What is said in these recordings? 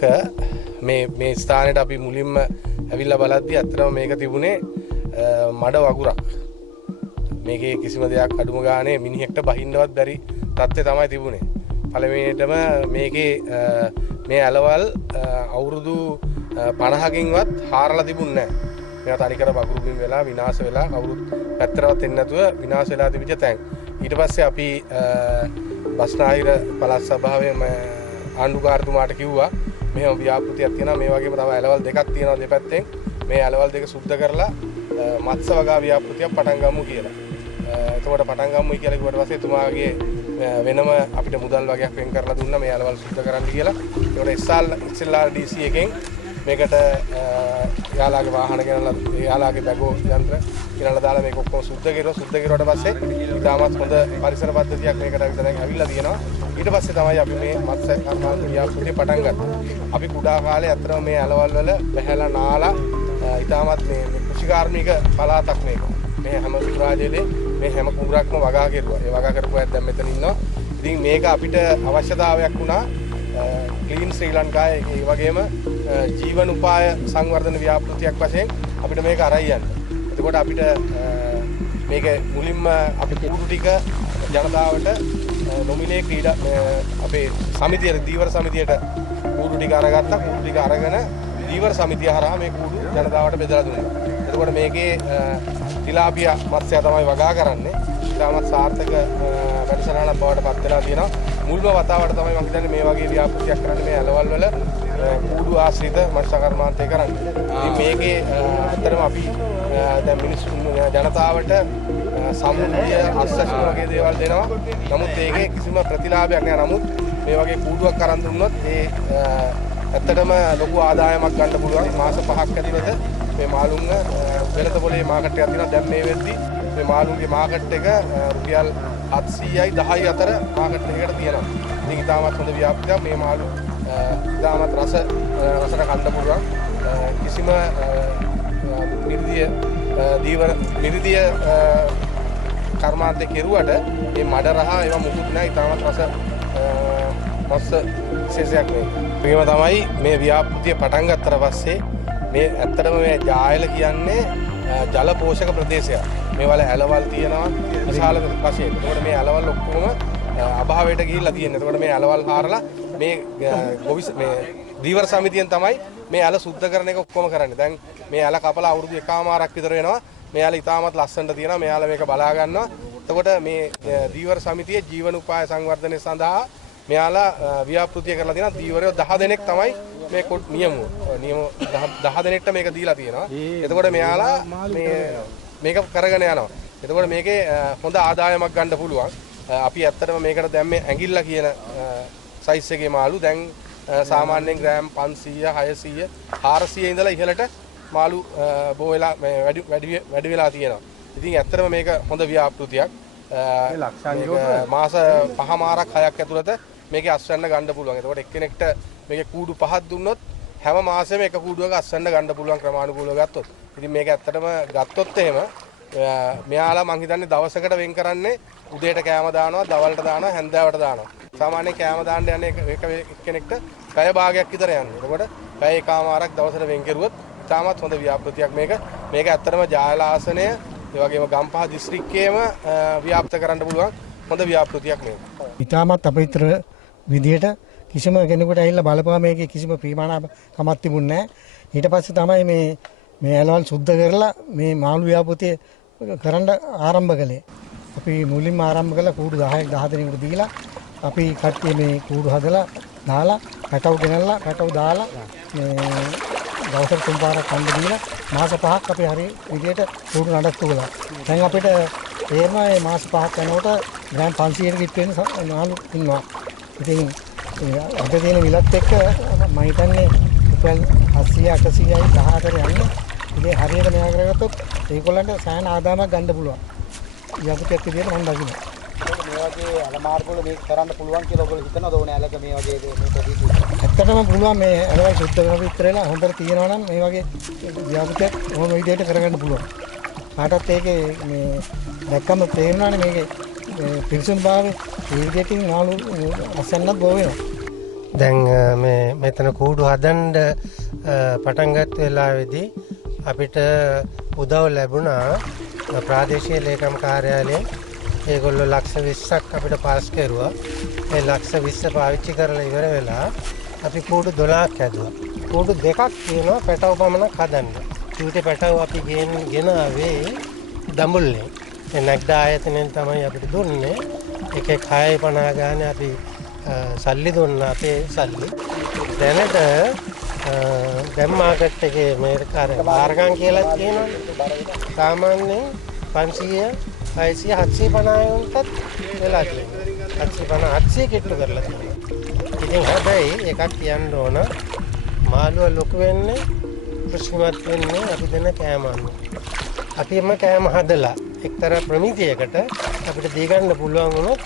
මේක මේ ස්ථානයට අපි මුලින්ම ඇවිල්ලා බලද්දී අත්‍තරම මේක තිබුණේ මඩ වගුරක්. මේකේ කිසිම දෙයක් අඩුම ගානේ මිනිහෙක්ට බහින්නවත් බැරි තත්ත්වය තමයි තිබුණේ. පළවෙනියටම මේකේ මේ ඇලවල් අවුරුදු 50කින්වත් හාරලා තිබුණේ නැහැ. මේවා තනිකර වගුරු බිම් වෙලා විනාශ වෙලා කවුරුත් පැත්තරවත් එන්නේ නැතුව විනාශ වෙලා තිබිච්ච තැන්. ඊට පස්සේ අපි බස්නාහිර පළාත් සභාවේ ආණ්ඩුකාරතුමාට කිව්වා මෙහෙම ව්‍යාපෘතියක් තියෙනවා මේ වගේම තව ඇලවල් දෙකක් තියෙනවා දෙපැත්තෙන් මේ ඇලවල් දෙක සුද්ධ කරලා මත්ස්‍ය වගා ව්‍යාපෘතියක් පටන් ගමු කියලා. එතකොට පටන් ගමුයි කියලා කිව්වට පස්සේ එතුමාගේ වෙනම අපිට මුදල් වගේක් වෙන් කරලා දුන්නා මේ ඇලවල් සුද්ධ කරන්න කියලා. ඒකට SLR DC එකෙන් මේකට යාලාගේ වාහන ගෙනලා යාලාගේ බැගෝ යන්ත්‍ර ගෙනලා දාලා මේක ඔක්කොම සුද්ධ කෙරුවට පස්සේ ඉතාමත් හොඳ පරිසර පද්ධතියක් මේකට ඇවිල්ලා තියෙනවා. ඊට පස්සේ තමයි අපි මේ මත්ස්‍ය කර්මාන්ත ව්‍යාපෘතිය පටන් ගත්තේ. අපි කුඩා කාලේ අතරම මේ ඇලවල් වල බැහැලා නාලා ඉතාමත් මේ කෘෂිකාර්මික පළාතක් මේක. මේ හැම විරාජයේදී මේ හැම කුඹරක්ම වගා කෙරුවා. ඒ වගා කරපු අය දැන් මෙතන ඉන්නවා. ඉතින් මේක අපිට අවශ්‍යතාවයක් වුණා ක්ලීන් ශ්‍රී ලංකාවේ ඒ වගේම ජීවන උපාය සංවර්ධන ව්‍යාපෘතියක් වශයෙන් අපිට මේක අරයි යන්න. එතකොට අපිට මේක මුලින්ම අපි කූඩු ටික ජනතාවට නොමිලේ ක්‍රීඩා අපේ සමිතියට දීවර සමිතියට කූඩු ටික අරගත්තා. කූඩු ටික අරගෙන දීවර සමිතිය හරහා මේ කූඩු ජනතාවට බෙදලා දුන්නා. එතකොට මේකේ තිලාපියා මත්ස්‍ය තමයි වගා කරන්නේ. ඉතාමත් සාර්ථක වැඩසටහනක් බවට පත් වෙලා තියෙනවා. මුල්ම වතාවට තමයි මම හිතන්නේ මේ වගේ ව්‍යාපෘතියක් කරන්නේ මේ ඇලවල් වල කූඩු ආශ්‍රිත මත්ස්‍ය කර්මාන්තය කරන්නේ. ඉතින් මේකේ අතරම අපි දැන් මිනිස්සුන් ජනතාවට සමුද්‍ය අස්සසින වගේ දේවල් දෙනවා. නමුත් ඒකේ කිසිම ප්‍රතිලාභයක් නැහැ. නමුත් මේ වගේ කූඩුවක් අරන් දුන්නොත් ඒ ඇත්තටම ලොකු ආදායමක් ගන්න පුළුවන්. මාස 5ක් ඇතුළත මේ මාළුන්ග වෙළඳ පොලේ මාකට් එකක් තියෙනවා. දැන් මේ වෙද්දි මේ මාළුන්ගේ මාකට් එක රුපියල් 700යි 10යි අතර මාකට් එකකට තියෙනවා. ඉතින් ඉතාමත් හොඳ ව්‍යාපෘතියක්. මේ මාළු ඉතාමත් රසට කන්න පුළුවන්. කිසිම මිරිදිය කර්මාන්තේ කෙරුවට මේ මඩ රහ ඒවා මුකුත් නැහැ. ඉතාමත් රස මත්ස්‍ය විශේෂයක් නේ. මේකම තමයි මේ ව්‍යාපෘතිය පටන් ගත්තට පස්සේ මේ ඇත්තටම මේ ජායල කියන්නේ ජල පෝෂක ප්‍රදේශයක්. මේ වල ඇලවල් තියෙනවා විශාල වශයෙන්. ඒකට මේ ඇලවල් ඔක්කොම අභාවයට ගිහිල්ලා තියෙනවා. ඒකට මේ ඇලවල් හාරලා මේ දීවර සමිතියෙන් තමයි මේ ඇල සුද්ධ කරන එක ඔක්කොම කරන්නේ. දැන් මේ ඇල කපලා අවුරුදු 1කමාරක් විතර වෙනවා. මේ ඇල ඉතාමත් ලස්සනට තියෙනවා. මේ ඇල මේක බලා ගන්නවා. එතකොට මේ දීවර සමිතියේ ජීවන උපාය සංවර්ධනය සඳහා මෙයාලා ව්‍යාපෘතිය කරලා තියෙනවා. දීවරයෝ 10 දෙනෙක් තමයි මේ නියම 10 දෙනෙක්ට මේක දීලා තියෙනවා. එතකොට මෙයාලා මේක කරගෙන යනවා. එතකොට මේකේ හොඳ ආදායමක් ගන්න පුළුවන්. අපි ඇත්තටම මේකට දැන් මේ ඇඟිල්ල කියන සයිස් එකේ මාළු දැන් සාමාන්‍යයෙන් ග්‍රෑම් 500 600 400 ඉඳලා ඉහළට මාළු බෝ වෙලා වැඩි වෙලා තියෙනවා. ඉතින් ඇත්තටම මේක හොඳ ව්‍යාපෘතියක්. මාස 5මාරක් 6ක් ඇතුළත මේකේ අස්වැන්න ගන්න පුළුවන්. එතකොට එක්කෙනෙක්ට මේකේ කූඩු 5ක් දුන්නොත් හැම මාසෙම එක කූඩුවක අස්වැන්න ගන්න පුළුවන් ක්‍රමානුකූලව ගත්තොත්. ඉතින් මේක ඇත්තටම ගත්තොත් එහෙම මෙයාලා මං හිතන්නේ දවසකට වෙන් කරන්නේ උදේට කෑම දානවා, දවල්ට දානවා, හැන්දෑවට දානවා. සාමාන්‍යයෙන් කෑම දාන්න යන එක එක්කෙනෙක්ට පැය භාගයක් විතර යන්නේ. එතකොට පැය එකමාරක් දවසට වෙන් කරුවොත් තාමත් හොඳ ව්‍යාපෘතියක් මේක. මේක ඇත්තටම ජායල ආසනය ඒ වගේම ගම්පහ දිස්ත්‍රික්කයේම ව්‍යාප්ත කරන්න පුළුවන් හොඳ ව්‍යාපෘතියක් මේක. ඉතාමත් අපිතර විදියට කිසිම කෙනෙකුට ඇවිල්ලා බලපුවා මේකේ කිසිම ප්‍රමාණකමක් තිබුණේ නැහැ. ඊට පස්සේ තමයි මේ ඇලවල් සුද්ධ කරලා මේ මාළු ව්‍යාපෘතිය කරන්න ආරම්භ කළේ. අපි මුලින්ම ආරම්භ කළා කූඩු 10ක් 10 දෙනෙකුට දීලා අපි කට්ටිය මේ කූඩු හදලා දාලා පැටව ගෙනල්ලා පැටව දාලා මේ දවසට 3 පාරක් කන්න දීලා මාස 5ක් අපි හරි විදියට කූඩු නඩත්තු කළා. දැන් අපිට තේරෙනවා මේ මාස 5ක් යනකොට ග්‍රෑම් 500කට කිට් වෙන මාළු ඉන්නවා. ඉතින් අද තියෙන විලත් එක්ක මම හිතන්නේ රුපියල් 700 800යි 18ට යන්නේ. ඉතින් හරියට මෙයා කරගත්තොත් ඒගොල්ලන්ට සෑහෙන ආදායමක් ගන්න පුළුවන්. යපුතක් විදියට මම දකිනවා. මේ වගේ අලමාර්ග වල මේක කරන්න පුළුවන් කියලා ඔයගොල්ලෝ හිතනවද ඕනේ ඇලක මේ වගේ මේ ප්‍රදේශ? ඇත්තටම පුළුවන් මේ ඇලවල් සුද්ධ කරලා විතරලා හොඳට තියෙනවා නම් මේ වගේ යපුතක් ඕන විදියට කරගන්න පුළුවන්. කාටත් ඒකේ මේ දැක්කම තේරෙනවානේ මේකේ පිරිසුදු භාවය ඒ විදිහකින් මාළු අසන්නත් බෝ වෙනවා. දැන් මේ මෙතන කූඩු හදන්න පටන් ගත්ත වෙලාවේදී අපිට උදව් ලැබුණා ප්‍රාදේශීය ලේකම් කාර්යාලයෙන්. ඒගොල්ලෝ ලක්ෂ 20ක් අපිට පාස් කරුවා. ඒ ලක්ෂ 20 පාවිච්චි කරලා ඉවර වෙලා අපි කූඩු 12ක් හැදුවා. කූඩු දෙකක් තියෙනවා පැටව පමණක් හදන්න. ඊට පැටව අපි ගෙන ආවේ දඹුල්ලේ. ඒ නැග්ඩා ආයතනයෙන් තමයි අපිට දුන්නේ. එකේ 650 ගානේ අපි සල්ලි දුන්නා අපේ සල්ලි. දැනට දැන් මාකට් එකේ මේක බාරගම් කියලා තියෙනවා. සාමාන්‍යයෙන් 500 600 750 වුණත් වෙලා තියෙනවා. 750 800 කිට්ටු කරලා තියෙනවා. ඉතින් හැබැයි එකක් කියන්න ඕන මාළුව ලොකු වෙන්නේ පුෂ්ටිමත් වෙන්නේ අපි දෙන කෑම අනුව. අපිම කෑම හදලා එක්තරා ප්‍රමිතියකට අපිට දී ගන්න පුළුවන් වුණොත්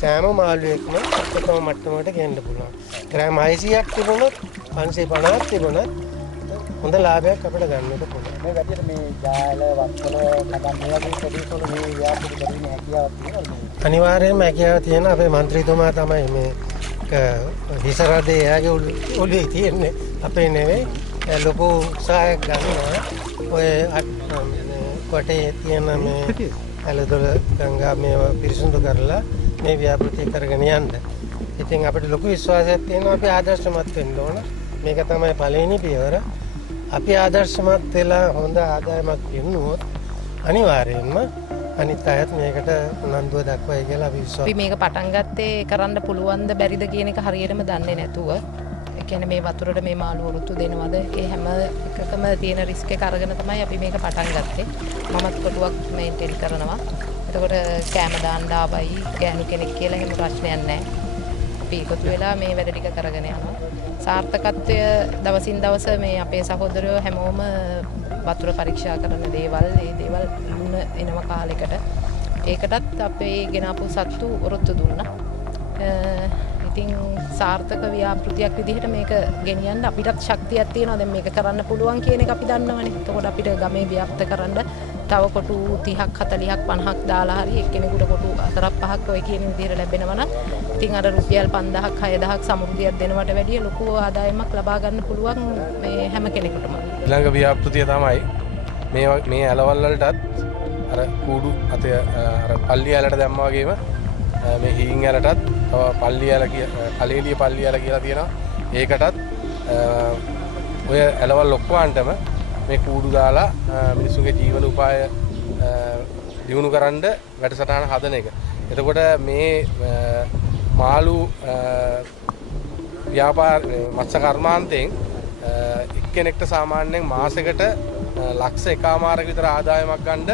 සෑම මාළුවෙක්ම එකම මට්ටමකට ගෙන්න පුළුවන්. ග්‍රෑම් 600ක් තිබුණොත් 550ක් තිබුණත් හොඳ ලාභයක් අපිට ගන්නට පුළුවන්. මේ වැඩියට මේ ජාල වත්තල කඩම් මේ වගේ ප්‍රදේශවල මේ ව්‍යාපෘති බැරිමේ හැකියාවක් තියෙනවද? අනිවාර්යයෙන්ම හැකියාවක් තියෙන අපේ മന്ത്രിතුමා තමයි මේ හිසරදේ එයාගේ ඔළුවේ තියෙන්නේ අපේ නෙවෙයි. ලොකු උත්සාහයක් ගන්නවා. ඔය කොටේ තියෙන මේ ඇලදොල ගංගා මේවා පිරිසිදු කරලා මේ ව්‍යාපෘති කරගෙන යන්න. ඉතින් අපිට ලොකු විශ්වාසයක් තියෙනවා අපි ආදර්ශමත් වෙන්න ඕන. මේක තමයි පළවෙනි පියවර. අපි ආදර්ශමත් වෙලා හොඳ ආදායමක් ගෙන්නුවොත් අනිවාර්යයෙන්ම අනිත් අයත් මේකට උනන්දුව දක්වයි කියලා අපි විශ්වාසයි. අපි මේක පටන් ගත්තේ කරන්න පුළුවන්ද බැරිද කියන එක හරියටම දන්නේ නැතුව. ඒ කියන්නේ මේ වතුරට මේ මාළු වරුතු දෙනවද? ඒ හැම එකකම තියෙන රිස්ක් එක අරගෙන තමයි අපි මේක පටන් ගත්තේ. මමත් කොටුවක් මේන්ටේන් කරනවා. එතකොට කැම දාන්න ආවයි ගෑනු කෙනෙක් කියලා එහෙම ප්‍රශ්නයක් නැහැ. අපි එකතු වෙලා මේ වැඩ ටික කරගෙන යනවා. සාර්ථකත්වය දවසින් දවස මේ අපේ සහෝදරයෝ හැමෝම වතුර පරීක්ෂා කරන දේවල් ඒ දේවල් දුන්න එනම කාලෙකට ඒකටත් අපේ ගෙනාපු සත්තු ඔරොත්තු දුන්නා. ඉතින් සාර්ථක ව්‍යාපෘතියක් විදිහට මේක ගෙනියන්න අපිටත් ශක්තියක් තියෙනවා. දැන් මේක කරන්න පුළුවන් කියන එක අපි දන්නවනේ. එතකොට අපිට ගමේ ව්‍යාප්ත කරන්න තව කොටු 30ක් 40ක් 50ක් දාලා හරි එක්කෙනෙකුට කොටු 4ක් 5ක් ඔය කියන විදිහට ලැබෙනවා නම් ඉතින් අර රුපියල් 5000ක් 6000ක් සමෘද්ධියක් දෙනවට වැඩිය ලොකු ආදායමක් ලබා ගන්න පුළුවන් මේ හැම කෙනෙකුටම. ඊළඟ ව්‍යාපෘතිය තමයි මේ ඇලවල් වලටත් අර කූඩු අතේ අර පල්ලි ඇලට දැම්මා වගේම මේ හීන් ඇලටත් තව පල්ලි ඇල කලේලිය පල්ලි ඇල කියලා තියෙනවා. ඒකටත් ඔය ඇලවල් ඔක්කොන්ටම මේ කූඩු දාලා මිනිස්සුන්ගේ ජීවන උපාය දියුණු කරන්න වැඩසටහන හදන එක. එතකොට මේ මාළු ව්‍යාපාර මත්ස්‍ය කර්මාන්තයෙන් එක්කෙනෙක්ට සාමාන්‍යයෙන් මාසෙකට ලක්ෂ 1.5ක විතර ආදායමක් ගන්න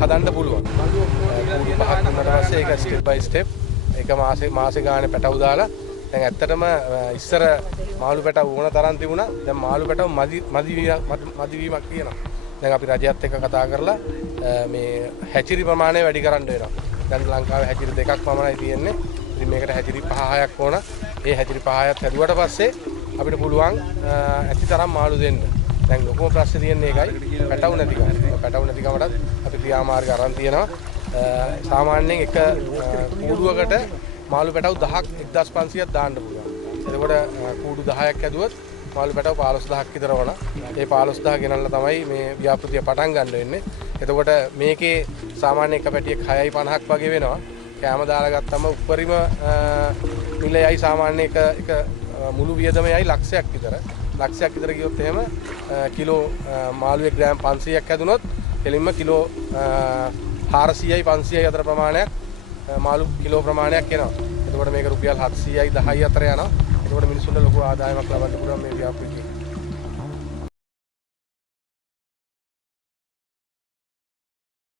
හදන්න පුළුවන්. කූඩු පහක් වුණාට පස්සේ ඒක ස්ටෙප් බයි ස්ටෙප් එක මාසේ ගානේ පැටවු දාලා දැන් ඇත්තටම ඉස්සර මාළු පැටව ඕන තරම් තිබුණා. දැන් මාළු පැටව මදි වීමක් තියෙනවා. දැන් අපි රජයත් එක්ක කතා කරලා මේ හැචිරි ප්‍රමාණය වැඩි කරන්න වෙනවා. දැන් ලංකාවේ හැචිරි දෙකක් පමණයි තියෙන්නේ. ඉතින් මේකට හැචිරි 5-6ක් ඕන. ඒ හැචිරි 5-6ක් හැදුවට පස්සේ අපිට පුළුවන් ඇති තරම් මාළු දෙන්න. දැන් ලොකුම ප්‍රශ්නේ තියෙන්නේ ඒකයි පැටවු නැතිකම. පැටවු නැතිකමටත් අපි ක්‍රියාමාර්ග අරන් තියෙනවා. සාමාන්‍යයෙන් එක කූඩුවකට මාළු පැටවු 10ක් 1500ක් දාන්න පුළුවන්. එතකොට කූඩු 10ක් ඇදුවොත් මාළු පැටවු 15000ක් විතර වුණා. ඒ 15000 ගෙනල්ලා තමයි මේ ව්‍යාපෘතිය පටන් ගන්න වෙන්නේ. එතකොට මේකේ සාමාන්‍ය එක පැටියක් 6.50ක් වගේ වෙනවා. කෑම දාලා ගත්තම උඩරිම මිලයයි සාමාන්‍ය එක මුළු වියදමයයි ලක්ෂයක් විතර. ලක්ෂයක් විතර ගියොත් එහෙම කිලෝ මාළුවේ ග්‍රෑම් 500ක් හැදුනොත් එලින්ම කිලෝ 400යි 500යි අතර ප්‍රමාණයක් මාළු කිලෝ ප්‍රමාණයක් එනවා. එතකොට මේක රුපියල් 700යි 10යි අතර යනවා. එතකොට මිනිස්සුන්ට ලොකු ආදායමක් ලබන්න පුළුවන් මේ ව්‍යාපෘතිය.